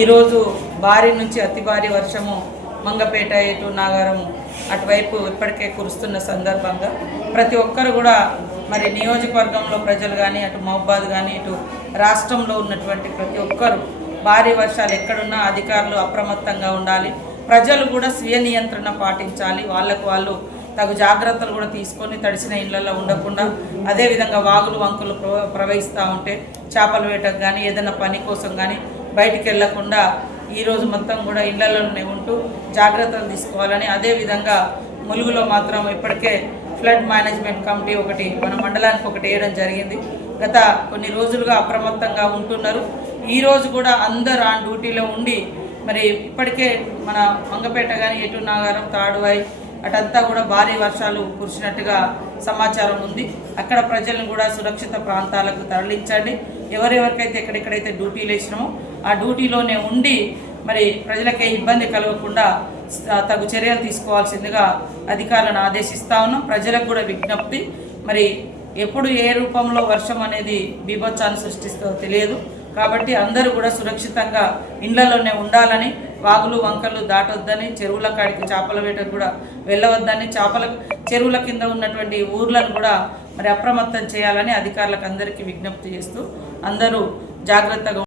ఈరోజు భారీ నుంచి అతి భారీ వర్షము మంగపేట ఇటు నాగారం అటువైపు ఇప్పటికే కురుస్తున్న సందర్భంగా ప్రతి ఒక్కరు కూడా మరి నియోజకవర్గంలో ప్రజలు కానీ అటు మహబాద్ కానీ ఇటు రాష్ట్రంలో ఉన్నటువంటి ప్రతి ఒక్కరు భారీ వర్షాలు ఎక్కడున్నా అధికారులు అప్రమత్తంగా ఉండాలి. ప్రజలు కూడా స్వీయ నియంత్రణ పాటించాలి. వాళ్ళకు వాళ్ళు తగు జాగ్రత్తలు కూడా తీసుకొని తడిసిన ఇళ్లలో ఉండకుండా, అదేవిధంగా వాగులు వంకులు ప్రవహిస్తూ ఉంటే చేపల వేటకు కానీ ఏదైనా పని కోసం కానీ బయటికి వెళ్లకుండా ఈరోజు మొత్తం కూడా ఇళ్లలోనే ఉంటూ జాగ్రత్తలు తీసుకోవాలని, అదేవిధంగా ములుగులో మాత్రం ఇప్పటికే ఫ్లడ్ మేనేజ్మెంట్ కమిటీ ఒకటి మన మండలానికి ఒకటి వేయడం జరిగింది. గత కొన్ని రోజులుగా అప్రమత్తంగా ఉంటున్నారు. ఈరోజు కూడా అందరూ ఆ డ్యూటీలో ఉండి మరి ఇప్పటికే మన మంగపేట కానీ ఎటు నాగారం తాడువాయి అటంతా కూడా భారీ వర్షాలు కురిసినట్టుగా సమాచారం ఉంది. అక్కడ ప్రజలను కూడా సురక్షిత ప్రాంతాలకు తరలించండి. ఎవరెవరికైతే ఎక్కడెక్కడైతే డ్యూటీలు వేసినామో ఆ డ్యూటీలోనే ఉండి మరి ప్రజలకే ఇబ్బంది కలగకుండా తగు చర్యలు తీసుకోవాల్సిందిగా అధికారులను ఆదేశిస్తా ఉన్నాం. ప్రజలకు కూడా విజ్ఞప్తి, మరి ఎప్పుడు ఏ రూపంలో వర్షం అనేది బీభత్సాన్ని సృష్టిస్తుందో తెలియదు కాబట్టి అందరూ కూడా సురక్షితంగా ఇళ్లలోనే ఉండాలని, వాగులు వంకలు దాటొద్దని, చెరువుల కాడికి చేపల వేటకు కూడా వెళ్ళవద్దని, చెరువుల కింద ఉన్నటువంటి ఊర్లను కూడా మరి అప్రమత్తం చేయాలని అధికారులకు అందరికీ విజ్ఞప్తి చేస్తూ అందరూ జాగ్రత్తగా